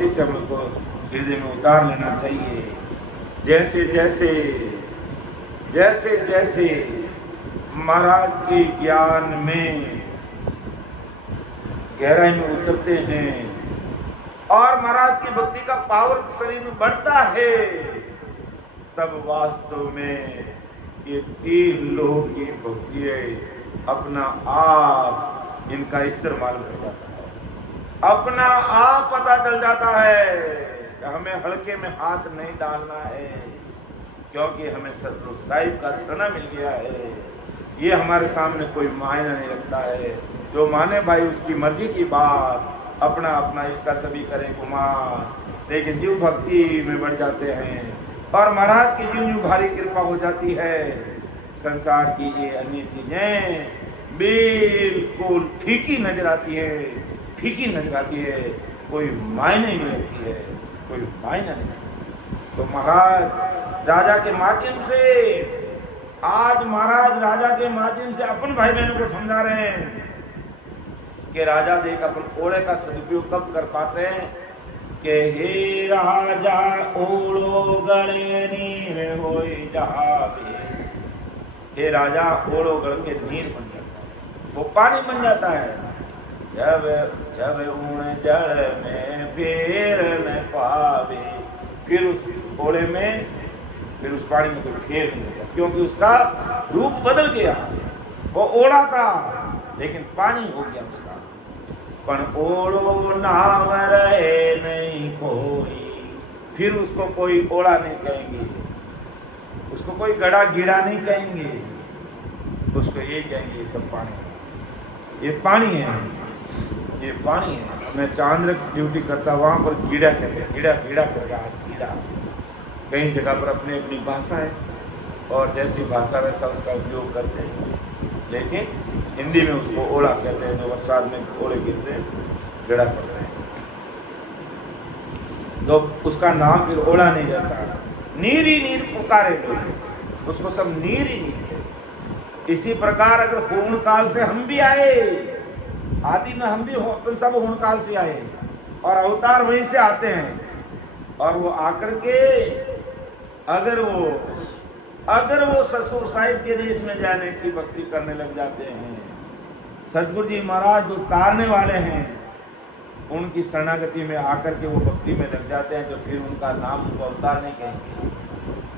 अच्छे से हमको हृदय में उतार लेना चाहिए। जैसे जैसे जैसे जैसे महाराज के ज्ञान में गहराई में उतरते हैं और महाराज की भक्ति का पावर शरीर में बढ़ता है, तब वास्तव में ये 3 लोगों की भक्ति है अपना आप इनका इस्तेमाल कर जाता है, अपना आप पता चल जाता है। हमें हल्के में हाथ नहीं डालना है, क्योंकि हमें ससुर साहिब का सना मिल गया है। ये हमारे सामने कोई मायना नहीं रखता है। जो माने भाई उसकी मर्जी की बात, अपना अपना इष्ट का सभी करें गुमान। लेकिन जीव भक्ति में बढ़ जाते हैं और महाराज की जीव भारी कृपा हो जाती है। संसार की ये अन्य चीजें बिल्कुल फीकी नजर आती है, फीकी नजर आती है, कोई मायने नहीं रखती है, कोई मायना नहीं। तो महाराज राजा के माध्यम से, आज महाराज राजा के माध्यम से अपन भाई बहनों को समझा रहे हैं कि राजा देख अपन ओढ़े का सदुपयोग कब कर पाते हैं कि हे राजा ओढ़ो गले नीर होई जावे। हे राजा ओढ़ो गल के नीर बन जाता है, वो पानी बन जाता है। जब जब ऊण जल में फेर न पावे, फिर उस ओढ़े में, फिर उस पानी में कोई फेर नहीं होगा, क्योंकि उसका रूप बदल गया। वो ओढ़ा था लेकिन पानी हो गया उसका। पर ओढ़ो नाम रहे नहीं कोई, फिर उसको कोई ओढ़ा नहीं कहेंगे, उसको कोई गड़ा गीड़ा नहीं कहेंगे, उसको ये कहेंगे ये सब पानी, ये पानी है, ये पानी है। मैं चांद्र ड्यूटी करता, वहाँ पर गीड़ा कहते हैं, गीड़ा गीड़ा कर रहा है, गीड़ा। कई जगह पर अपनी अपनी भाषा है और जैसी भाषा वैसा उसका उपयोग करते हैं, लेकिन हिंदी में उसको ओला कहते हैं। जो बरसात में ओले गिरते हैं, गड़ा पड़ते हैं, तो उसका नाम फिर ओला नहीं जाता। नीर ही नीर पुकारे लोग, उसको सब नीर ही नीर। इसी प्रकार अगर पूर्ण काल से हम भी आए, आदि में हम भी अपन सब पूर्ण काल से आए और अवतार वहीं से आते हैं, और वो आकर के अगर वो ससुर साहिब के देश में जाने की भक्ति करने लग जाते हैं, सतगुरु जी महाराज जो तारने वाले हैं, उनकी शरणागति में आकर के वो भक्ति में लग जाते हैं, तो फिर उनका नाम उनको अवतार नहीं कहेंगे,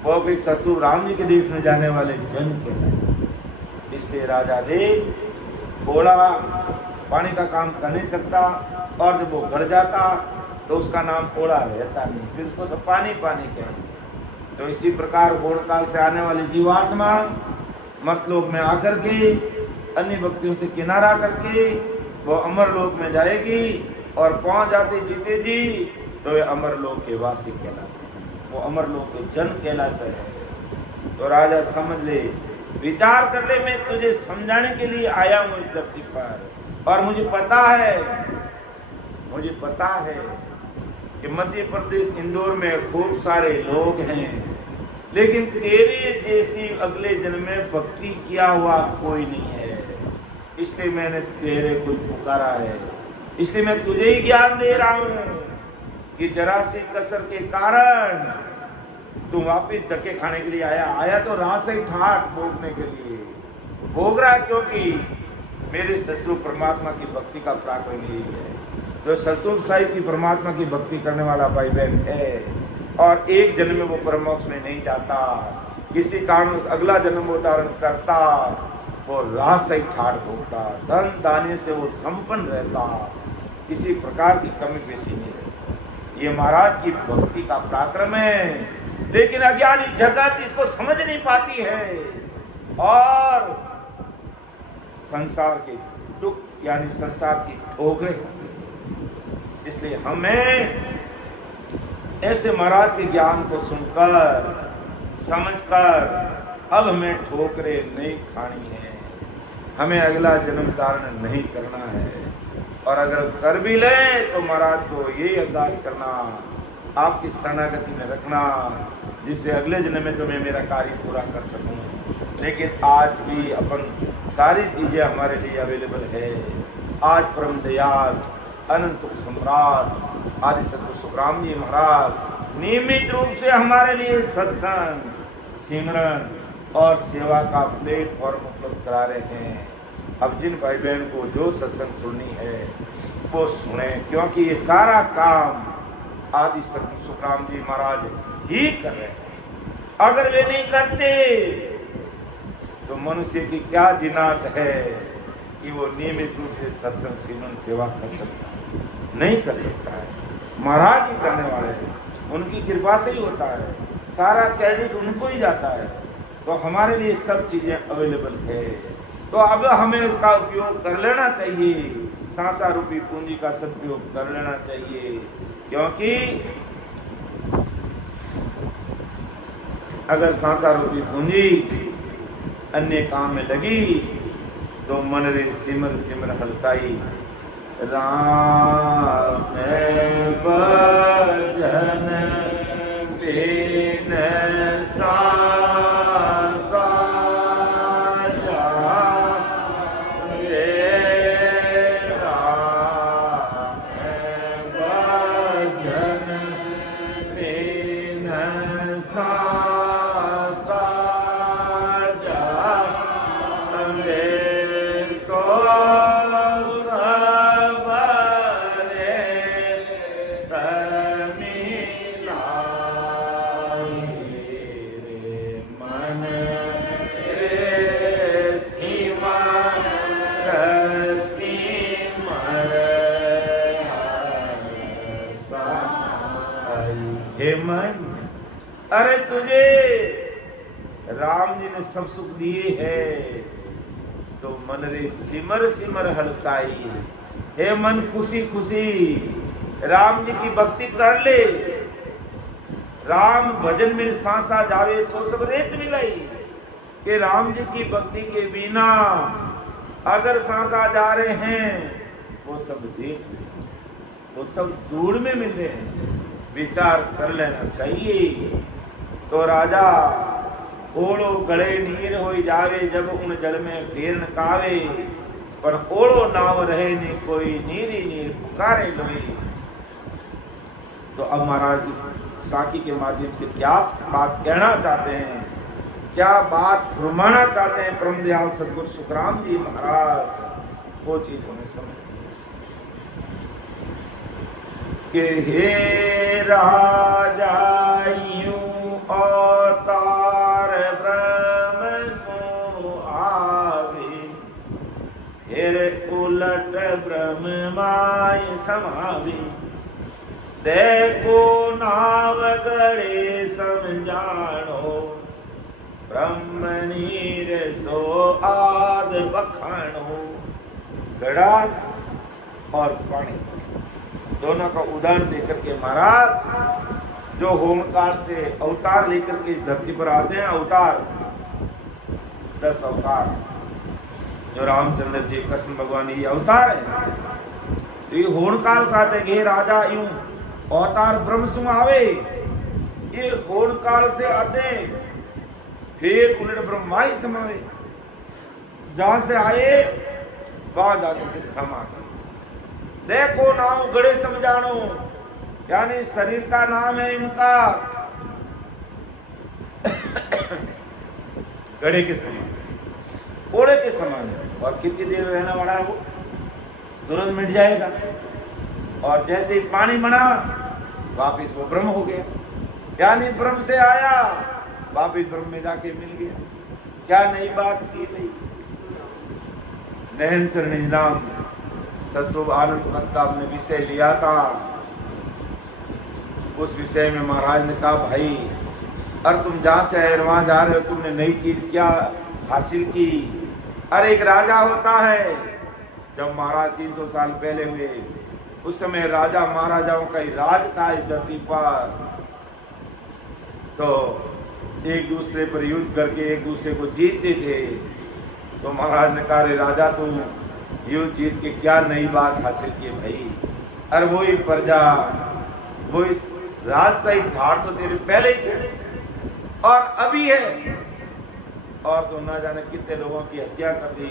वो भी ससुर राम जी के देश में जाने वाले जन कहते। इसलिए राजा देव घोड़ा पानी का काम कर नहीं सकता, और जब वो गड़ जाता तो उसका नाम ओढ़ा रहता नहीं, फिर उसको सब पानी पानी कहेंगे। तो इसी प्रकार घोड़ काल से आने वाली जीवात्मा मर्तलोक में आकर के अन्य भक्तियों से किनारा करके वो अमरलोक में जाएगी, और पहुंच जाते जीते जी तो वे अमरलोक के वासी कहलाते हैं, वो अमरलोक के जन कहलाते हैं। तो राजा समझ ले, विचार कर ले, मैं तुझे समझाने के लिए आया हूँ इस धरती पर, और मुझे पता है कि मध्य प्रदेश इंदौर में खूब सारे लोग हैं, लेकिन तेरे जैसी अगले जन्म में भक्ति किया हुआ कोई नहीं है। इसलिए मैंने तेरे को पुकारा है, इसलिए मैं तुझे ही ज्ञान दे रहा हूँ कि जरा सी कसर के कारण तू वापिस धक्के खाने के लिए आया तो राह से ही ठाठ भोगने के लिए भोग रहा, क्योंकि मेरे ससुर परमात्मा की भक्ति का पराक्रम यही है। जो ससुर साहिब की परमात्मा की भक्ति करने वाला भाई बहन है और एक जन्म में वो परमोक्ष में नहीं जाता, किसी कारण अगला जन्म वो धारण करता, वो राह से ही ठाठ भोगता, धन दाने से वो संपन्न रहता, किसी प्रकार की कमी पेशी नहीं रहती। ये महाराज की भक्ति का पराक्रम है, लेकिन अज्ञानी जगत इसको समझ नहीं पाती है, और संसार के दुख यानी संसार की ठोकरें होती है। इसलिए हमें ऐसे महाराज के ज्ञान को सुनकर समझकर अब हमें ठोकरें नहीं खानी है, हमें अगला जन्म धारण नहीं करना है, और अगर कर भी ले तो महाराज को यही अरदास करना, आपकी शरणागति में रखना, जिससे अगले जन्म में तो मैं मेरा कार्य पूरा कर सकूं। लेकिन आज भी अपन सारी चीज़ें हमारे लिए अवेलेबल है। आज परम दयाल अनंत सुख सम्राट आदि सतगुरु सुखराम जी महाराज नियमित रूप से हमारे लिए सत्संग, सिमरन और सेवा का प्लेटफॉर्म उपलब्ध करा रहे हैं। अब जिन भाई बहन को जो सत्संग सुननी है वो सुने, क्योंकि ये सारा काम आदि सतगुरु सुखराम जी महाराज ही कर रहे हैं। अगर वे नहीं करते तो मनुष्य की क्या जिनात है कि वो नियमित रूप से सत्संग, सिमरन, सेवा कर सकता है? नहीं कर सकता है। महाराज ही करने वाले हैं, उनकी कृपा से ही होता है, सारा क्रेडिट उनको ही जाता है। तो हमारे लिए सब चीजें अवेलेबल है, तो अब हमें इसका उपयोग कर लेना चाहिए, सांसा रूपी पूंजी का सदुपयोग कर लेना चाहिए। क्योंकि अगर सांसा रूपी पूंजी अन्य काम में लगी तो मन रे सिमर सिमर हरसाई, राम भजन बिन सांसा जाए, राम भजन बिन सांसा जाए, सो अरे तुझे राम जी ने सब सुख दिए हैं तो मन रे सिमर सिमर हरसाई। हे मन खुशी खुशी राम जी की भक्ति कर ले। राम भजन में सांसा जावे सो सब रेत मिलाई, कि राम जी की भक्ति के बिना अगर सांसा जा रहे हैं वो सब रेत, वो सब धूड़ में मिल रहे हैं। विचार कर लेना चाहिए। तो राजा ओढ़ो गड़े नीर हो जावे, जब उन जल में फेर न कावे, पर ओढ़ो नाव रहे ने कोई, नीरी नीर पुकारे लोई। तो अब महाराज इस साखी के माध्यम से क्या बात कहना चाहते हैं, क्या बात फरमाना चाहते हैं परम दयाल सदगुरु सुखराम जी महाराज, वो चीज हमें समझ के हे राजा यूं अवतार ब्रह्म सो आवे, हेर उलट ब्रह्म माय समावे। देखो नाव गड़े समझाणो, ब्रह्म नीर सो आद बखाणो। गड़ा और पानी दोनों का उदाहरण देकर के महाराज जो होमकाल से अवतार लेकर के इस धरती पर आते हैं, अवतार 10 अवतार, जो रामचंद्र जी कृष्ण भगवान ये अवतार है। तो ये होमकाल से आते हैं, राजा यूं अवतार ब्रह्म सुम आवे, ये होमकाल से आते फिर उलट ब्रह्मा ही समावे। जहां से आए वहां जाकर के समा। देखो नाम गड़े समझानो, यानी शरीर का नाम है इनका गड़े के समान, ओड़े के समान है। और कितनी देर रहने वाला है वो, तुरंत मिट जाएगा। और जैसे ही पानी बना वापिस वो ब्रह्म हो गया, यानी ब्रह्म से आया वापिस ब्रह्म में जाके मिल गया। क्या नई बात की भाई। नहन सर निजाम सस्व आनंद मत का हमने विषय लिया था। उस विषय में महाराज ने कहा भाई अरे तुम जहाँ से आए वहाँ जा रहे हो, तुमने नई चीज क्या हासिल की। अरे एक राजा होता है, जब महाराज 300 साल पहले हुए उस समय राजा महाराजाओं का ही राज था इस धरती पर। तो एक दूसरे पर युद्ध करके एक दूसरे को जीतते थे। तो महाराज ने कहा रे राजा तू युद्ध जीत के क्या नई बात हासिल की भाई। अरे वही प्रजा वही राजशाही ठाट तो तेरे पहले ही थे और अभी है। और तो ना जाने कितने लोगों की हत्या कर दी,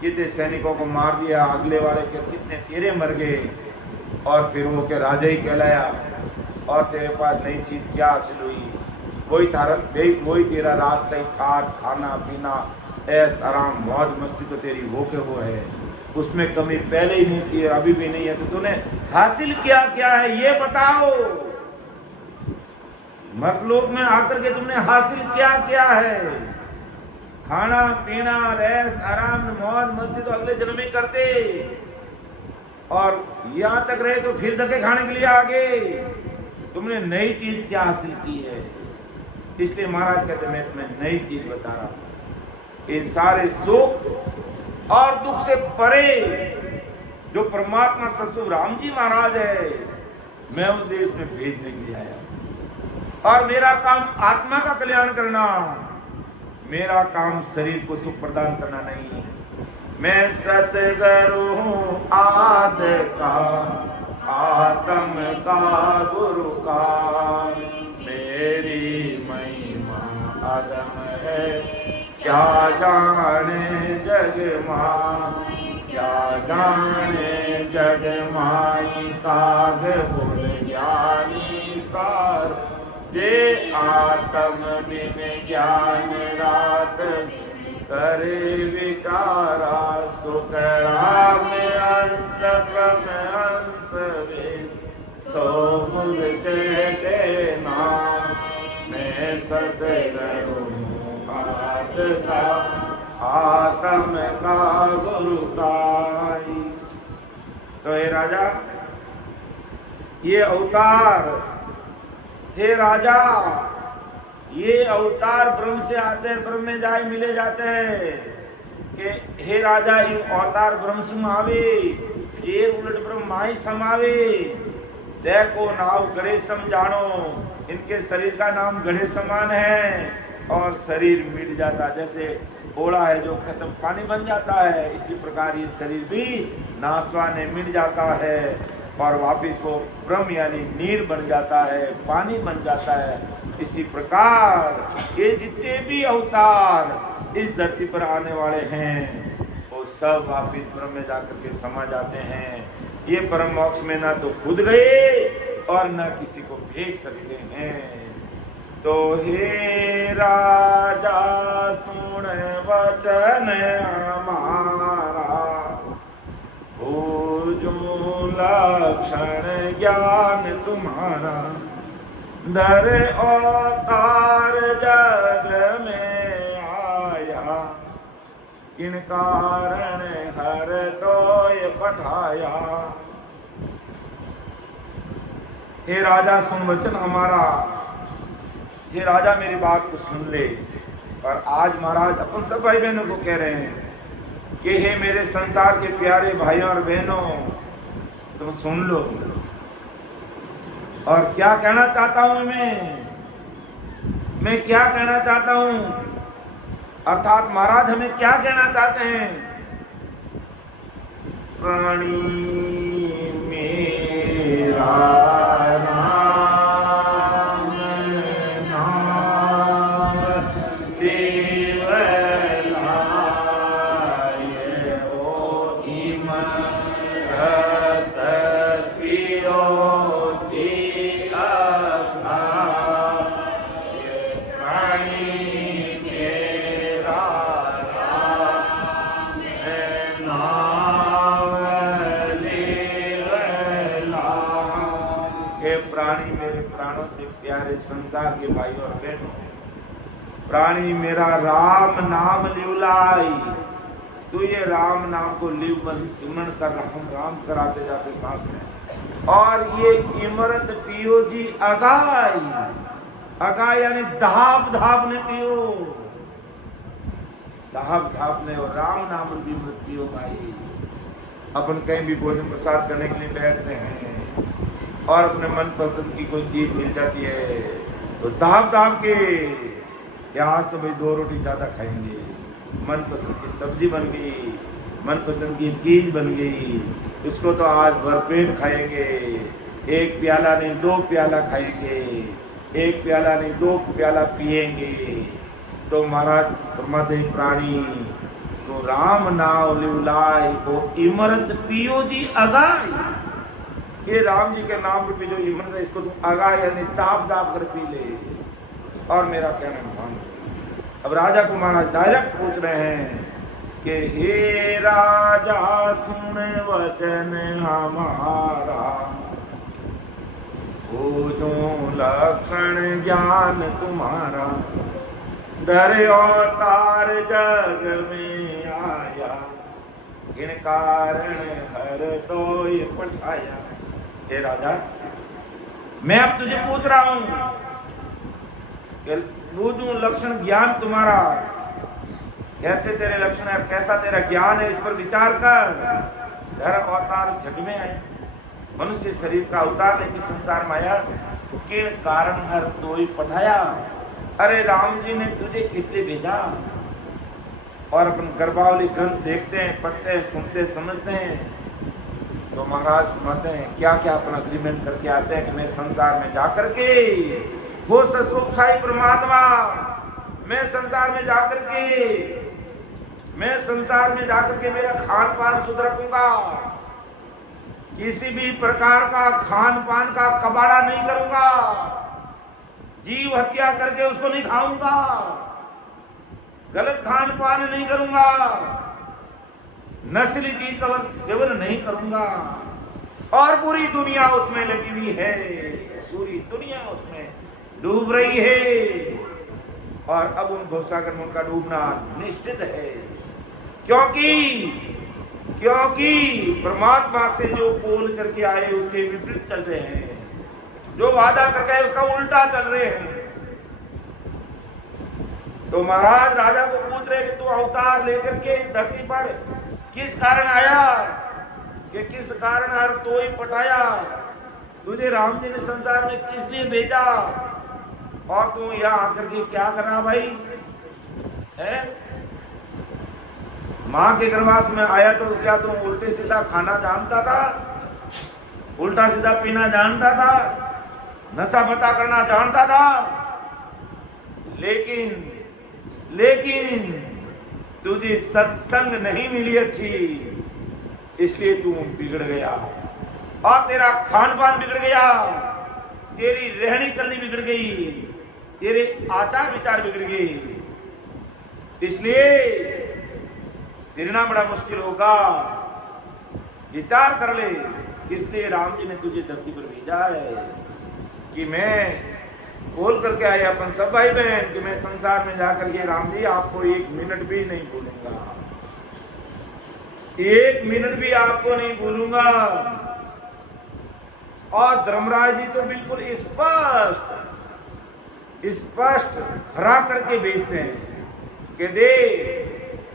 कितने सैनिकों को मार दिया, अगले वाले के कितने तेरे मर गए। और फिर वो के राजा ही कहलाया। और तेरे पास नई चीज क्या हासिल हुई? वही तेरा रात सही ठाट खाना पीना ऐस आराम मौज मस्ती तो तेरी वो के वो है, उसमें कमी पहले ही नहीं थी अभी भी नहीं है। तो तूने हासिल क्या क्या है ये बताओ। मखलूक में आकर के तुमने हासिल क्या क्या है? खाना पीना रेस आराम मौज मस्ती तो अगले जन्म में करते, और यहाँ तक रहे तो फिर धक्के खाने के लिए आगे। तुमने नई चीज क्या हासिल की है? इसलिए महाराज कहते मैं तुम्हें नई चीज बता रहा हूं। इन सारे सुख और दुख से परे जो परमात्मा ससुर राम जी महाराज है, मैं उस देश में भेजने के लिए आया। और मेरा काम आत्मा का कल्याण करना, मेरा काम शरीर को सुख प्रदान करना नहीं। मैं सतगुरु हूँ आद का, आत्म का गुरु का, मेरी महिमा आदम है, क्या जाने जग माई, क्या जाने जग माई, काग गुण ज्ञानी सार, जे आत्म बिन ज्ञान रात करे विकारा, सुकरा में अंश क्रम अंश में सो मुझ चेते नाम, मैं सतगुरु आद का, आत्म का गुरु काई। तो हे राजा, ये अवतार, हे राजा, ये अवतार ब्रह्म से आते हैं, ब्रह्म में जाए मिले जाते हैं कि हे राजा इन अवतार ब्रह्म समावे, ये उलट ब्रह्म माई समावे। देखो नाव गढ़े सम जानो, इनके शरीर का नाम गढ़े समान है और शरीर मिट जाता, जैसे ओड़ा है जो खत्म पानी बन जाता है, इसी प्रकार ये शरीर भी नासवाने मिट जाता है और वापिस वो ब्रह्म यानी नीर बन जाता है, पानी बन जाता है। इसी प्रकार ये जितने भी अवतार इस धरती पर आने वाले हैं वो सब वापिस ब्रह्म में जाकर के समा जाते हैं। ये परम मोक्ष में ना तो खुद गए और ना किसी को भेज सकते हैं। तो हे राजा सुन वचन हमारा, हो जो लक्षण ज्ञान तुम्हारा, धर अवतार जग में आया, किन कारण हर तो ये पठाया। हे राजा सुन वचन हमारा, हे राजा मेरी बात को सुन ले। और आज महाराज अपन सब भाई बहनों को कह रहे हैं कि हे मेरे संसार के प्यारे भाइयों और बहनों, तुम सुन लो। और क्या कहना चाहता हूं मैं क्या कहना चाहता हूं, अर्थात महाराज हमें क्या कहना चाहते हैं। प्राणी मेरा से प्यारे संसार के भाई और बहनों, प्राणी मेरा राम नाम लिवलाई। तू ये राम नाम को लिव सिमरण कर रहा हूं, राम कराते जाते साथ में। और ये इमरत पियो जी अगाई, अगाई यानी धाप धाप ने पियो, धाप धाप ने, और राम नाम की इमरत पियो भाई। अपन कहीं भी भोजन प्रसाद करने के लिए बैठते हैं और अपने मन पसंद की कोई चीज मिल जाती है तो दाब दाब के, या आज तो भाई 2 रोटी ज़्यादा खाएंगे, मन पसंद की सब्जी बन गई, मन पसंद की चीज बन गई, उसको तो आज भरपेट खाएंगे। 1 प्याला नहीं 2 प्याला खाएंगे, 1 प्याला नहीं 2 प्याला पिएंगे। तो महाराज फरमाते प्राणी तो राम नाम लिवलाई को इमरत पियो जी अगाई। ये राम जी के नाम रूपी जो यमुना है इसको तुम आगाह यानी ताप दाप कर पी ले और मेरा कहना मान। अब राजा को महाराज डायरेक्ट पूछ रहे हैं कि हे राजा सुन वचन हमारा, हो जो लक्षण ज्ञान तुम्हारा, डरे अवतार जग में आया, इन कारण हर तो ये पठाया। हे राजा मैं अब तुझे पूछ रहा हूं कि वो जो लक्षण ज्ञान तुम्हारा, कैसे तेरे लक्षण है, कैसा तेरा ज्ञान है, इस पर विचार कर। धर अवतार जग में आया, मनुष्य शरीर का अवतार लेके संसार में आया, के कारण हर तो ही पठाया। अरे राम जी ने तुझे किस लिए भेजा? और अपन गर्भावली ग्रंथ देखते हैं, पढ़ते हैं, सुनते समझते हैं, तो महाराज कहते हैं क्या क्या अपना अग्रीमेंट करके आते हैं कि मैं संसार में जाकर के वो ससुर साई परमात्मा, मैं संसार में जाकर के मेरा खान पान शुद्ध रखूंगा, किसी भी प्रकार का खान पान का कबाड़ा नहीं करूंगा, जीव हत्या करके उसको नहीं खाऊंगा, गलत खान पान नहीं करूंगा, नस्ली चीज का सेवन नहीं करूंगा। और पूरी दुनिया उसमें लगी हुई है, पूरी दुनिया उसमें डूब रही है और अब उन भवसागर में उनका डूबना निश्चित है, क्योंकि परमात्मा से जो बोल करके आए उसके विपरीत चल रहे हैं, जो वादा करके आए उसका उल्टा चल रहे हैं। तो महाराज राजा को पूछ रहे कि तू अवतार लेकर के धरती पर किस कारण आया, कि किस कारण हर तो ही पटाया, तुझे राम जी ने संसार में किस लिए भेजा, और तू यहाँ आकर के क्या करना भाई है? माँ के गर्भास में आया तो क्या तू उल्टे सीधा खाना जानता था, उल्टा सीधा पीना जानता था, नशा पता करना जानता था, लेकिन तुझे सत्संग नहीं मिली अच्छी, इसलिए तू बिगड़ गया और तेरा खान पान बिगड़ गया, तेरी रहनी करनी बिगड़ गई, तेरे आचार विचार बिगड़ गए, इसलिए तेरे ना बड़ा मुश्किल होगा। विचार कर ले, इसलिए राम जी ने तुझे धरती पर भेजा है कि मैं बोल करके आए अपन सब भाई बहन कि मैं संसार में जाकर के राम जी आपको एक मिनट भी नहीं भूलूंगा, एक मिनट भी आपको नहीं भूलूंगा। और धर्मराज जी तो बिल्कुल स्पष्ट हरा करके भेजते हैं कि देख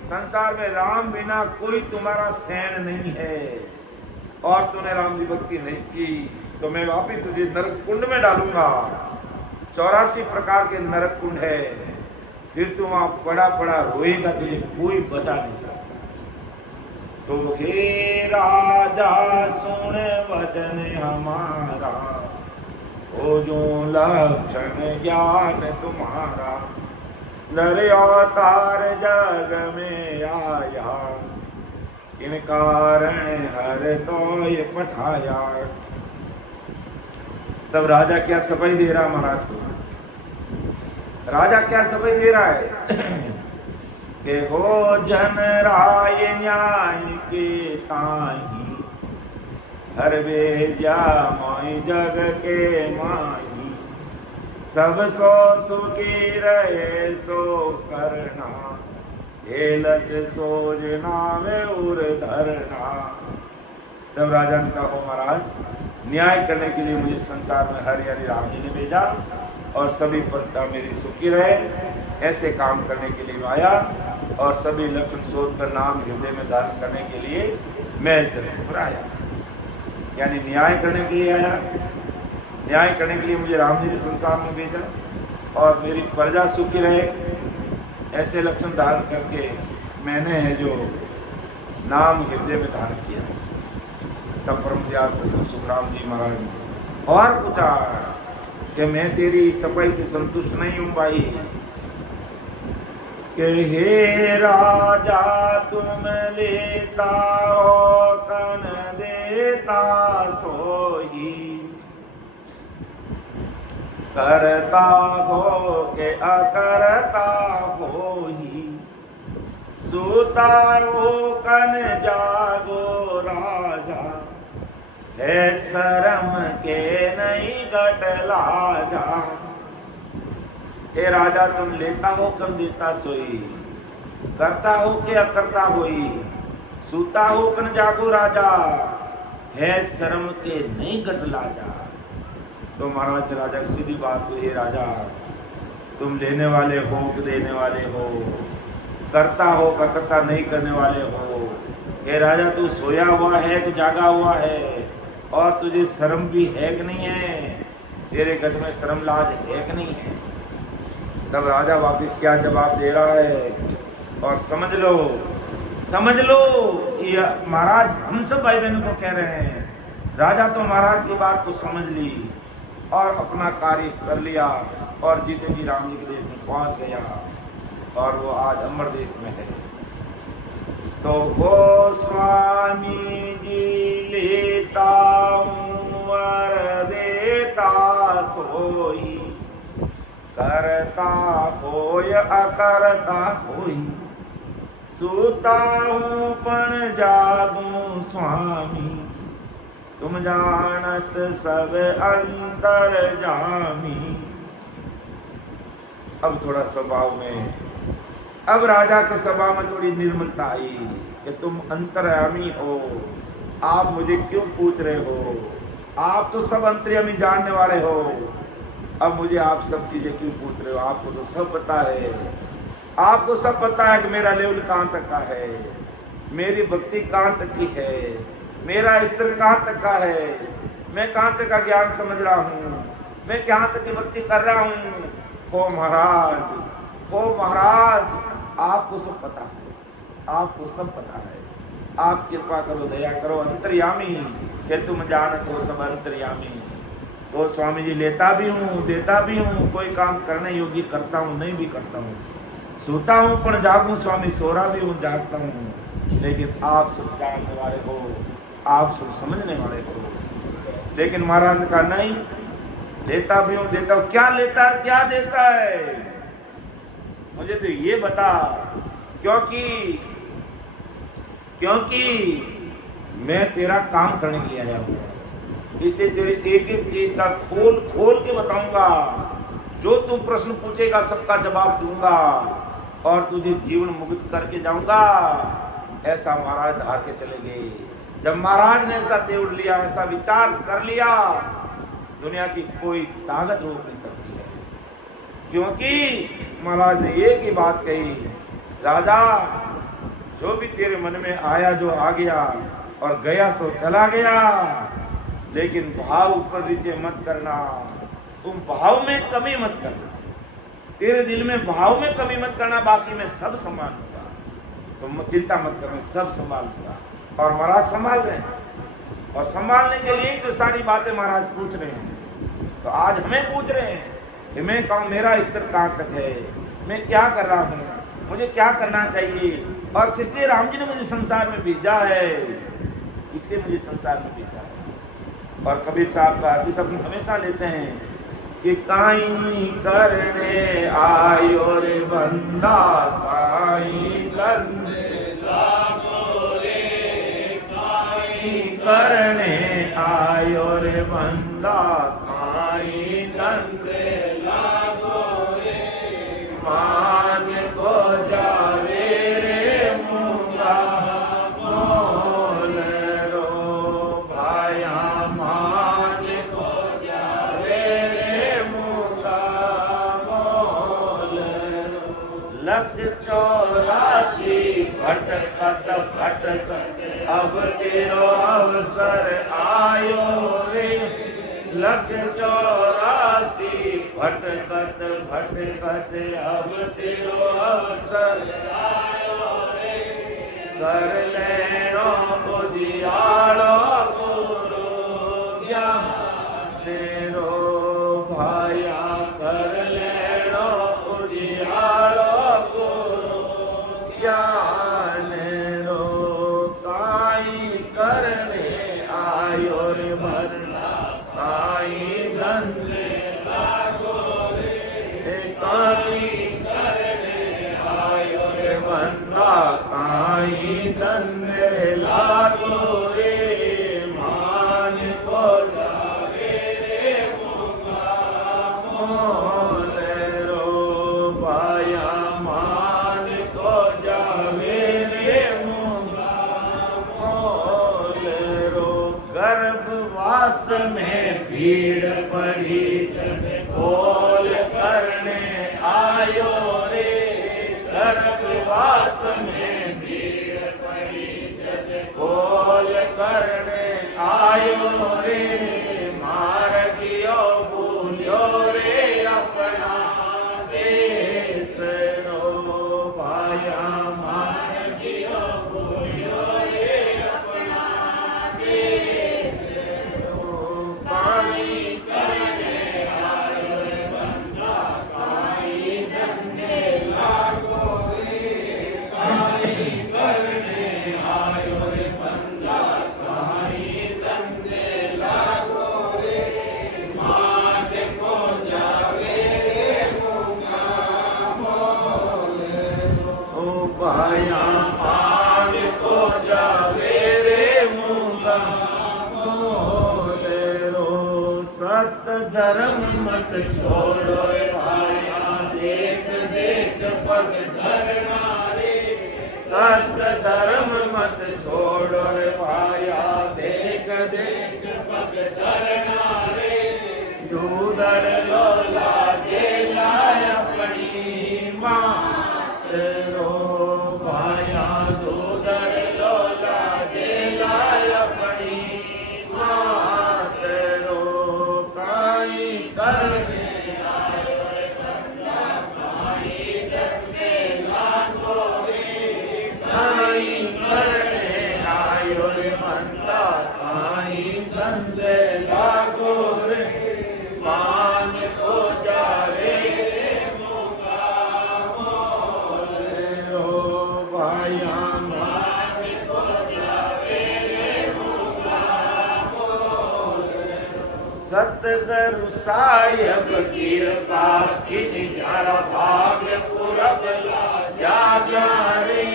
संसार में राम बिना कोई तुम्हारा सैन नहीं है, और तूने राम की भक्ति नहीं की तो मैं वापिस तुझे नरक कुंड में डालूंगा। 84 प्रकार के नरक कुंड है, फिर तुम आप पड़ा रोएगा, तुझे कोई बचा नहीं सकता। तो हे राजा सुन वचन हमारा, ओ जो लक्षण ज्ञान तुम्हारा, नर अवतार जग में आया, इन कारण हर तो ये पठाया। तब राजा क्या सफाई दे रहा महाराज को, राजा क्या सफाई दे रहा है कि हो जन राय न्याय के ताही, हर बेजा माई जग के माही, सब सो सुखी रहे सो करना, हेलच सोजना वे उर धरना। तब राजा ने कहा महाराज न्याय करने के लिए मुझे संसार में हरि हरि राम जी ने भेजा और सभी प्रजा मेरी सुखी रहे, ऐसे काम करने के लिए आया और सभी लक्षण सोच कर नाम हृदय में धारण करने के लिए मैं धरती पर आया, यानी न्याय करने के लिए आया। न्याय करने के लिए मुझे राम जी ने संसार में भेजा और मेरी प्रजा सुखी रहे, ऐसे लक्षण धारण करके मैंने जो नाम हृदय में धारण किया। तब परम दयाल सतगुरु सुखराम जी महाराज ने और पूछा कि मैं तेरी सफाई से संतुष्ट नहीं हूं भाई, कि हे राजा तुम लेता हो कन दे देता सोई, करता हो के अकरता होई, सूता हो कन जागो राजा, है शर्म के नहीं गट लाजा। हे राजा तुम लेता हो कम देता सोई, करता हो के अकरता होई, सूता हो कन जागो राजा, है शर्म के नहीं गट लाजा। तो महाराज राजा सीधी बात हुई, हे राजा तुम लेने वाले हो कि देने वाले हो, करता हो का करता नहीं करने वाले हो। हे राजा तू सोया हुआ है कि जागा हुआ है, और तुझे शर्म भी है कि नहीं है, तेरे गट में शर्म लाज है कि नहीं है। तब राजा वापिस क्या जवाब दे रहा है, और समझ लो ये महाराज हम सब भाई बहनों को कह रहे हैं। राजा तो महाराज की बात को समझ ली और अपना कार्य कर लिया, और जीते जी राम जी के देश में पहुंच गया, और वो आज अमर देश में है। तो गोस्वामी जी लेता वर देता सोई, करता होय अकरता होई, सूता हूँ पण जागू स्वामी, तुम जानत सब अंतर जामी। अब थोड़ा स्वभाव में, अब राजा के स्वभाव में थोड़ी निर्मलता आई कि तुम अंतर्यामी हो, आप मुझे क्यों पूछ रहे हो, आप तो सब अंतर्यामी जानने वाले हो, अब मुझे आप सब चीजें क्यों पूछ रहे हो, आपको तो सब पता है, आपको सब पता है कि मेरा लेवल कहाँ तक का है, मेरी भक्ति कहाँ तक की है, मेरा स्तर कहाँ तक का है, मैं कहाँ तक का ज्ञान समझ रहा हूँ, मैं कहाँ तक की भक्ति कर रहा हूँ। ओ महाराज आपको सब पता है, आपको सब पता है, आप कृपा करो, दया करो, अंतर्यामी कि तुम जानत हो सब अंतर्यामी। तो स्वामी जी लेता भी हूँ देता भी हूँ, कोई काम करने योग्य करता हूँ नहीं भी करता हूँ, सोता हूँ पण जागूं स्वामी, सोरा भी हूँ जागता हूँ, लेकिन आप सब जानने वाले हो, आप सब समझने वाले हो। लेकिन महाराज का नहीं, लेता भी हूँ देता हूँ। क्या लेता है क्या देता है मुझे तो ये बता, क्योंकि मैं तेरा काम करने के लिए आया हूँ, इसलिए तेरे एक एक चीज का खोल के बताऊंगा, जो तू प्रश्न पूछेगा सबका जवाब दूंगा, और तुझे जीवन मुक्त करके जाऊंगा। ऐसा महाराज धार के चले गए। जब महाराज ने ऐसा तेवर लिया, ऐसा विचार कर लिया, दुनिया की कोई ताकत रोक नहीं सकती है, क्योंकि महाराज ने एक ही बात कही, राजा जो भी तेरे मन में आया जो आ गया, और गया सो चला गया, लेकिन भाव ऊपर नीचे मत करना, तुम भाव में कमी मत करना, तेरे दिल में भाव में कमी मत करना, बाकी मैं सब संभाल लूंगा, तुम चिंता मत करो, सब संभाल लूंगा। और महाराज संभाल रहे हैं, और संभालने के लिए तो सारी बातें महाराज पूछ रहे हैं। तो आज हमें पूछ रहे हैं कि मैं कहूँ मेरा स्तर कहाँ तक है, मैं क्या कर रहा हूँ, मुझे क्या करना चाहिए, और किस लिए राम जी ने मुझे संसार में भेजा है, इसलिए मुझे संसार में भेजा है। और कबीर साहब का अर्थ सब हमेशा लेते हैं कि काई करने आयो रे बंदा, काई करने लागो रे, काई करने आयो रे बंदा, काई करने लागो रे, मान को जावे रे मूंगा, बोल रो भाया मान को जावे रे मूंगा, बोल रो। लख 84 भटकत भटकत अब तेरो अवसर आयो रे, लख 84 भटकत भटकत अब तेरो अवसर आयो रे, कर लेनो उजियालो गुरु ज्ञान तेरो भाया, कर लेनो उजियालो गुरु ज्ञान रो, काई करने आ बंदा काई धन्य लागो रे मान को जावे रे मूंगा मोल रो पाया मान को जावे रे मूंगा मोल रो गर्भवास में भीड़ पड़ी जन बोल करने आयो रे गर्भवास में भीड़ पड़ी जज बोल करने आयो रे मार गियो भूलियो रे अपना देश रो पाया मार गियो भूलियो रे अपना देश रो काई करने आयो रे बंदा काई धन्य लागो करने आयो रे बंदा काई धन्य लागो रे मान को जावे रे मूंगा मोल ओ पाया मान को जावे रे मूंगा मोल रो सत धर्म मत छोड़ो रे भाया देख देख पग धरना रे सत धर्म मत छोड़ो रे भाया देख देख पग धरना रे दूधड़ लो लाजे लाय अपनी मात रो भाया दूधड़ लो लाजे लाय अपनी मात रो काई करने आयो रे बंदा काई धन्य लागो रे काई करने आयो रे बंदा काई धन्य लागो रे मान को जावे रे मूंगा मोल रो भाया मान को जावे रे मूंगा मोल सतगुरु साहिब कृपा किन जरा भाग पुरब ला जागा रे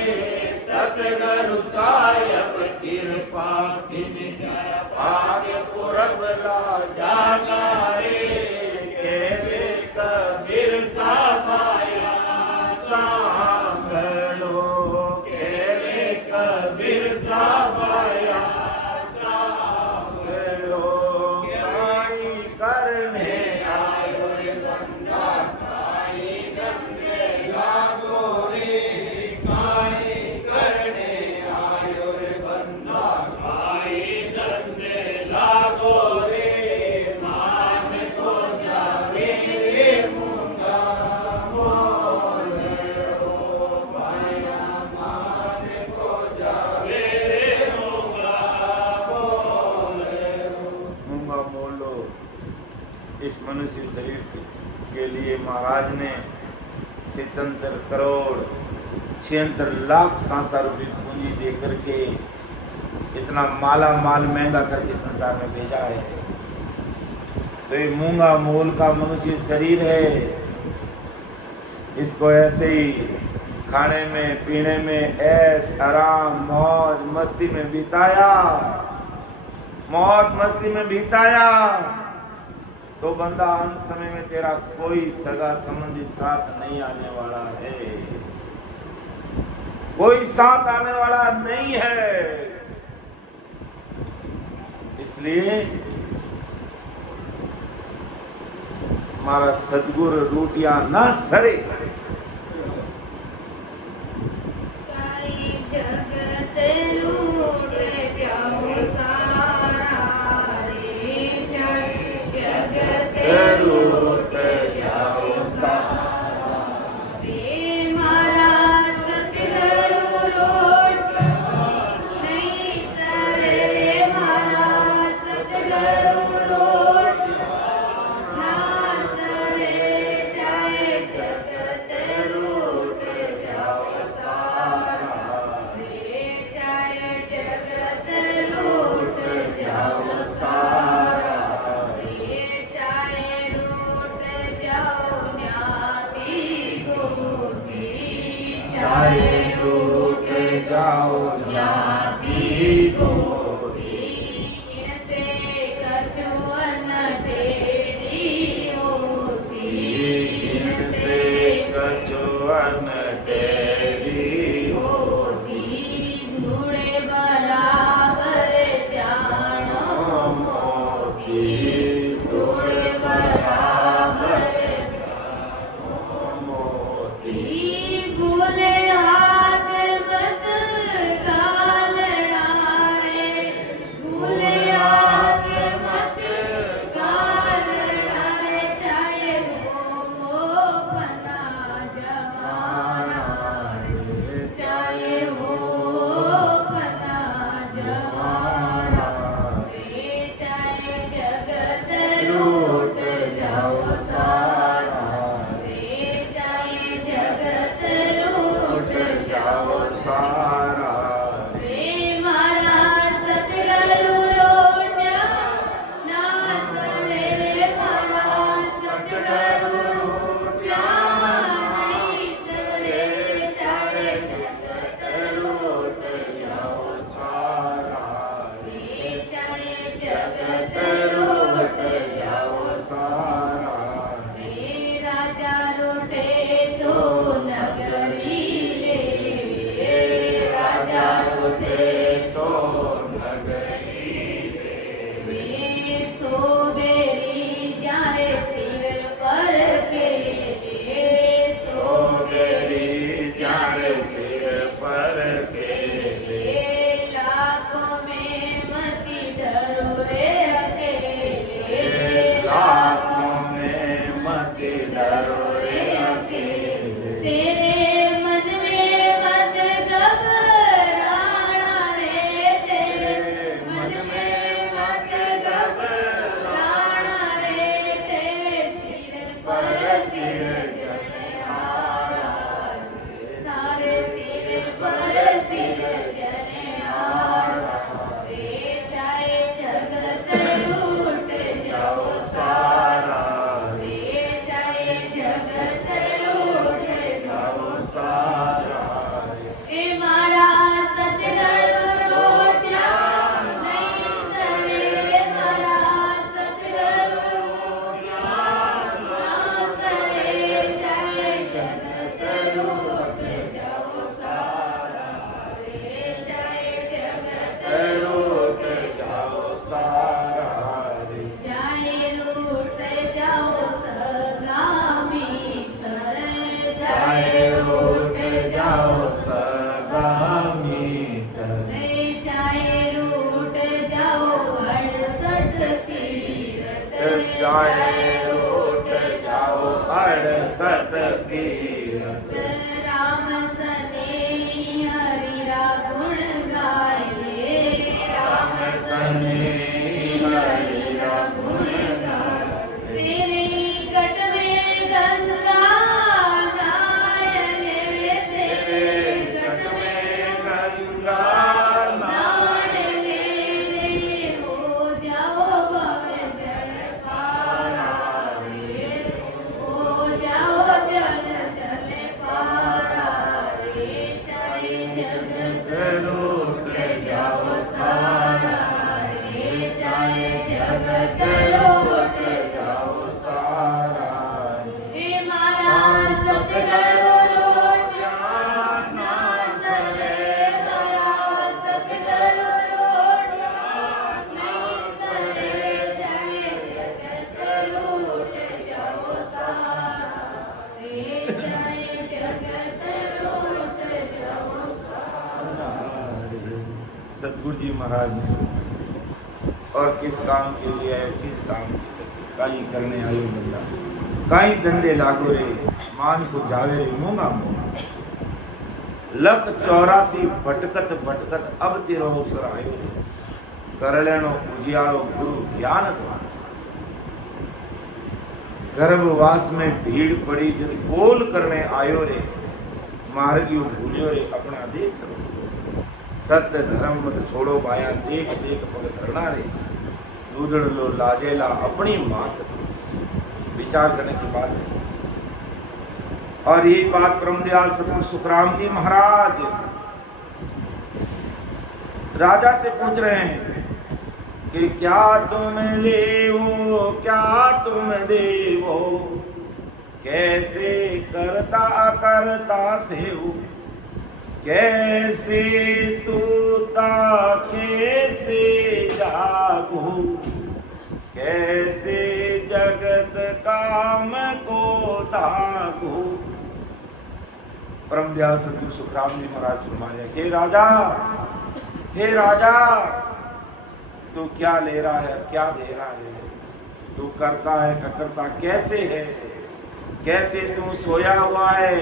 सतगुरु साहिब कृपा किन जरा भाग पुरब ला जागा रे केवे कबीर साबाया सांभलो केवे कबीर साबाया सांभलो काई करने आयो रे बंदा काई धन्य लागो रे काई करने आयो रे बंदा काई धन्य लागो रे मान को जावे रे मूंगा मोल रो पाया मान को जावे रे मूंगा मोल रो मूंगा मोलो इस मनुष्य शरीर के लिए महाराज ने 77 करोड़ 76 लाख सांसा रुपये पूंजी दे करके इतना माला माल महंगा करके संसार में भेजा है। तो ये मूंगा मोल का मनुष्य शरीर है, इसको ऐसे ही खाने में पीने में ऐश आराम मौज मस्ती में बिताया, मौज मस्ती में बिताया तो बंदा अंत समय में तेरा कोई सगा संबंधी साथ नहीं आने वाला है, कोई साथ आने वाला नहीं है। इसलिए हमारा सदगुरु रूटिया न सरे। जगत लूट जाओ सारा रे जगत लूट जाओ सारा रे मारा सतगुरु रोट नहीं सर रे मारा सतगुरु रोट ना सरे जाए जगत रूठ जाओ 68 तीरथ राम सनेही हरि रा गुण गाए राम सनेही हरि रा गुण गाए तेरे कट में गंगा नायले तेरे कट में गंगा नायले हो जाओ भव जल पारा रे हो जाओ जल जल पारा रे चाहे जगत रूठ जाओ सारा रे चाहे जगत लौट जाओ सारा रे मारा सतगुरु लोट्या ना सरे मारा सतगुरु लोट्या नहीं सरे चाहे जगत लौट जाओ सारा रे चाहे जगत लौट जाओ सारा सतगुरु जी महाराज और किस काम के लिए आए किस काम के लिए काई करने आयो बंदा काई धंधे लागो रे मान को जावे रे मोंगा मोंगा लख 84 भटकत भटकत अब तेरो अवसर आयो रे कर लेनो उजियारो गुरु ज्ञान को गर्भवास में भीड़ पड़ी जब बोल करने आयो रे मार्गियो भूलियो रे अपना देश रो सत्य धर्म मत छोड़ो माया देख देख पग धरना रे दूधड़ लो लाजेला अपनी मात विचार करने की बात है। और ये बात परमदयाल सतगुरु सुखराम जी महाराज राजा से पूछ रहे हैं कि क्या तुम लेवो क्या तुम देवो कैसे करता करता सेवो कैसे सूता कैसे जागो कैसे जगत काम को दागो। परमदयाल सतगुरु सुखराम जी महाराज फरमाया हे राजा तू क्या ले रहा है क्या दे रहा है तू करता है करता कैसे है कैसे तू सोया हुआ है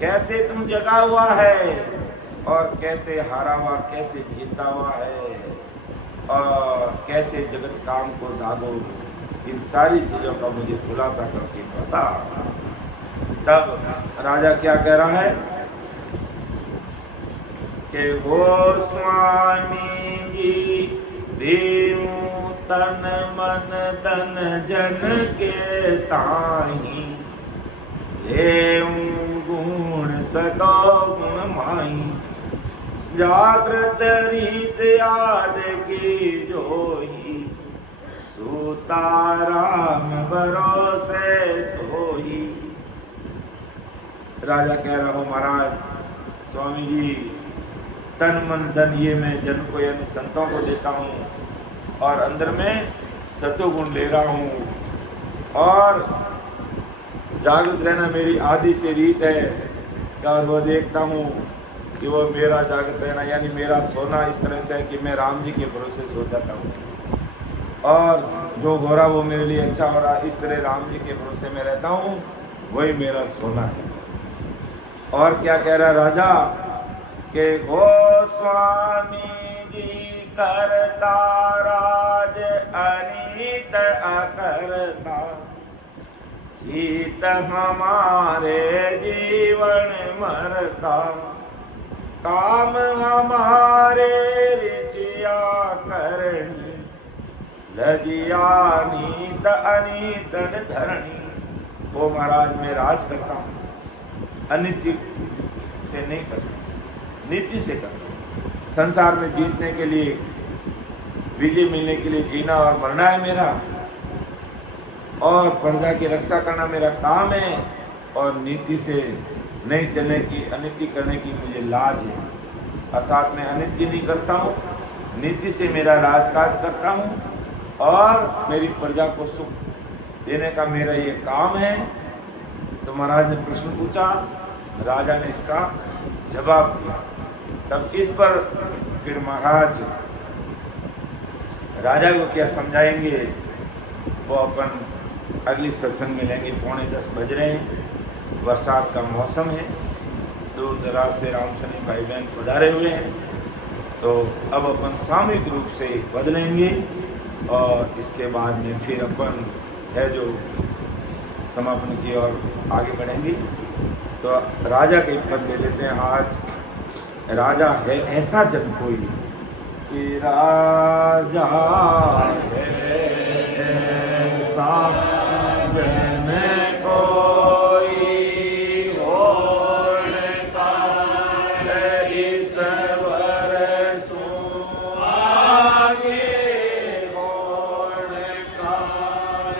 कैसे तुम जगा हुआ है और कैसे हारा हुआ कैसे जीता हुआ है और कैसे जगत काम को दागो इन सारी चीजों का मुझे खुलासा करके बता। तब राजा क्या कह रहा है कि वो स्वामी जी देवू तन मन धन जन के ताही एवं गुण सतो गुण माई जागृत रीत याद की जोही सुताराम भरोसे सोही। राजा कह रहा हूँ महाराज स्वामी जी तन मन धन ये मैं जन को यानी संतों को देता हूँ और अंदर में सतोगुण ले रहा हूँ और जागृत रहना मेरी आदि से रीत है और वो देखता हूँ कि वो मेरा जागृत रहना यानी मेरा सोना इस तरह से है कि मैं राम जी के भरोसे सो जाता हूँ और जो हो रहा वो मेरे लिए अच्छा हो रहा इस तरह राम जी के भरोसे में रहता हूँ वही मेरा सोना है। और क्या कह रहा है राजा के गो स्वामी जी करता राज अनीत अकरता जीत हमारे जीवन मरता काम हमारे रिचिया करणी लजिया नीत अनीत धरणी। वो महाराज मैं राज करता हूँ अनित्य से नहीं करता नित्य से करता। संसार में जीतने के लिए विजय मिलने के लिए जीना और मरना है मेरा और प्रजा की रक्षा करना मेरा काम है और नीति से नहीं चलने की अनिति करने की मुझे लाज है। अर्थात मैं अनिति नहीं करता हूँ नीति से मेरा राजकाज करता हूँ और मेरी प्रजा को सुख देने का मेरा ये काम है। तो महाराज ने प्रश्न पूछा राजा ने इसका जवाब दिया। तब इस पर फिर महाराज राजा को क्या समझाएंगे वो अपन अगली सत्संग मिलेंगे। 9:45 बज रहे हैं, बरसात का मौसम है, दूर दराज से राम सनी भाई बहन पधारे हुए हैं। तो अब अपन सामूहिक रूप से बदलेंगे और इसके बाद में फिर अपन है जो समापन की ओर आगे बढ़ेंगे। तो राजा के पद ले लेते हैं। आज राजा है ऐसा जन कोई कि राजा है ऐसा जन कोई होण काल ईश्वर सु आगे, होण काल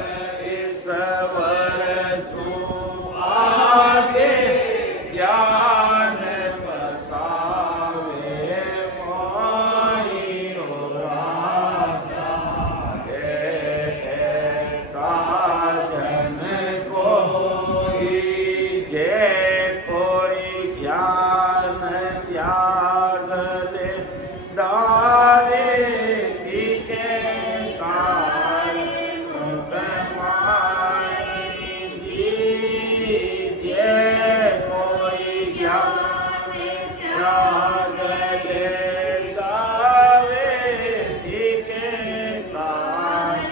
ईश्वर सु आगे, ज्ञान बतावे मोहि राजा है ऐसा जन कोई, जे कोई ज्ञान त्याग ले डाले के काल मुख माई दी, जे कोई ज्ञान त्याग ले डाले के काल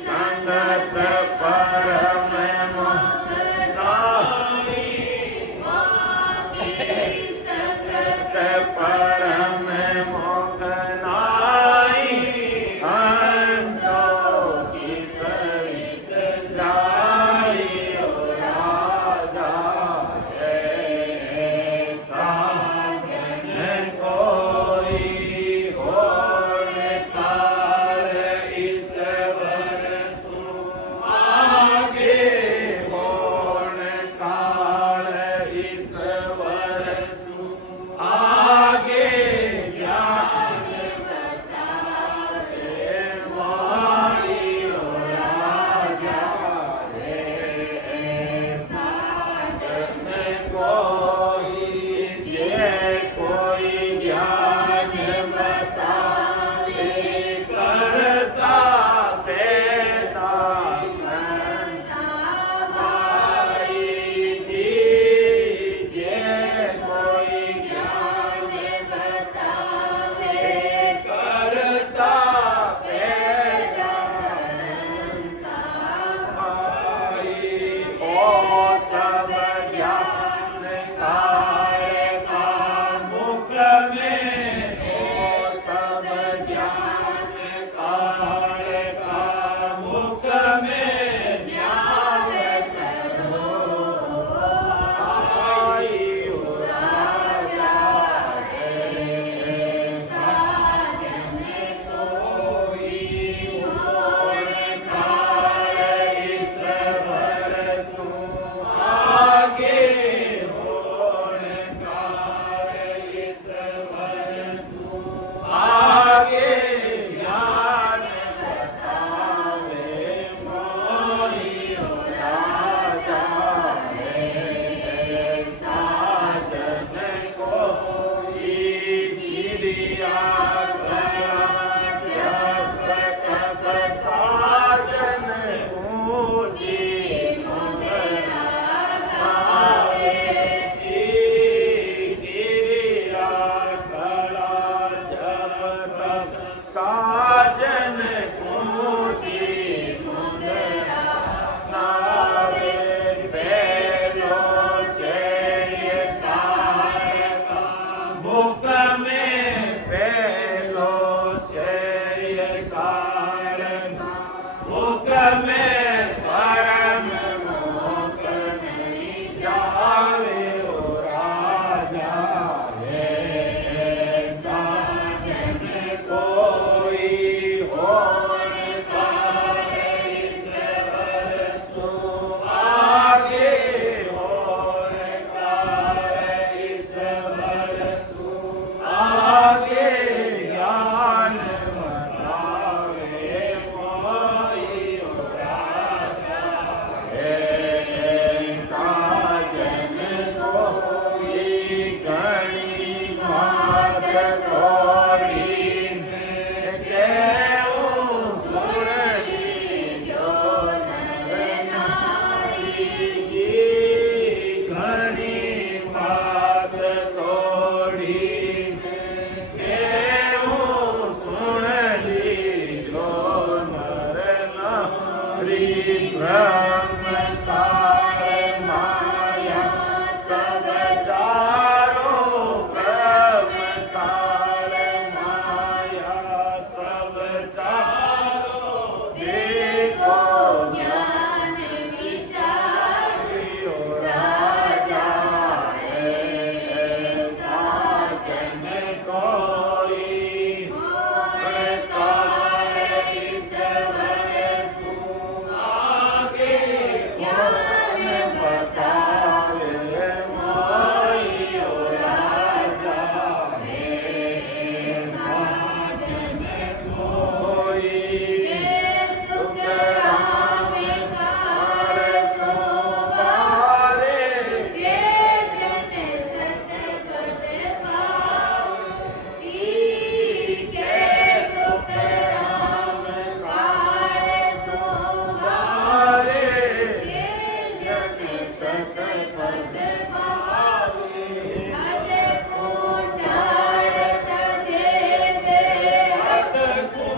संगत परम परम मोख नाई, हंसो की सरित जाई, राजा ऐसा जन कोई होण काल ईश्वर सु आगे, होण काल ईश्वर सु आगे, ज्ञान बतावे मोहि राजा है ऐसा जन कोई, जे कोई ज्ञान बतावे करता पैदा माई जी, जे कोई ज्ञान बतावे करता पैदा माई, ओ सब ज्ञान काल का मुख में, ओ सब ज्ञान काल का मुख में, ज्ञान करो आई, ओ राजा ऐसा जन कोई होण काल ईश्वर सु आगे, होण काल ईश्वर सु आगे, ज्ञान बतावे मोहि राजा ऐसा जन कोई, गिरिया जप तप साजन ऊंची मुद्रा गावे जी, गिरिया कला जप तप साजन ऊंची मुद्रा गावे, पहलो जय काल का मुख में, पहलो जय काल का मुख में, परम मोख नहीं जावे, ओ राजा है ऐसा जन कोई होण काल ईश्वर सु आगे, होण काल ईश्वर सु आगे, ज्ञान बतावे मोहि राजा चालो देखो ज्ञान विचार राजा है साजन कोई ज्ञान बतावे मोहियो राजा साजन कोई के सुख राम कार सोबारे जे जन सतपद पावती के सुख राम कार सोबारे जे जन सतपद पावे हर को चाड़त जेबे हद को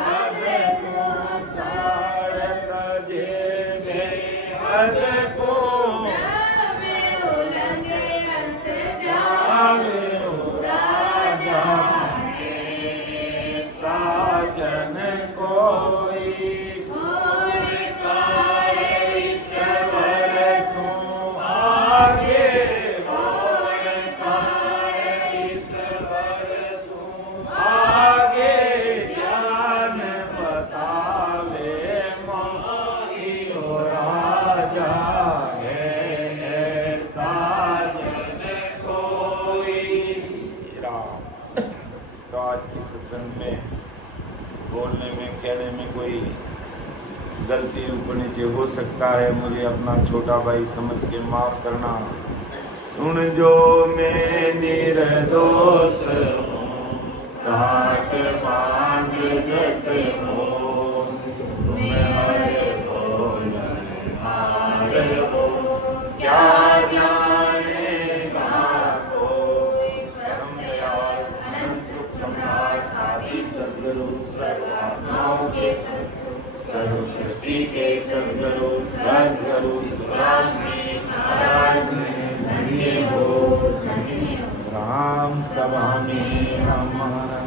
हर को चाड़त जेबे हद को में उलंघे अंश आवे राजा साजन कोई घोड़ काले सवर सो आगे घोड़ काले सवर सो आगे ज्ञान बतावे मोहियो राजा है साजन कोई। राम। तो आज की सत्संग में बोलने में कहने में कोई गलती ऊपर नीचे हो सकता है, मुझे अपना छोटा भाई समझ के माफ करना। सुन जो मैं निर्दोष काट बांध जस हो तुम्हें हर बोल हार हो क्या जानेगा कोई परम दयाल अनंत सुख सम्राट आदि सद्गुरु सर्वात्माओं के सर्व सृष्टि के सद्गुरु सद्गुरु स्वामी महाराज में धन्य हो राम सभा में हमारा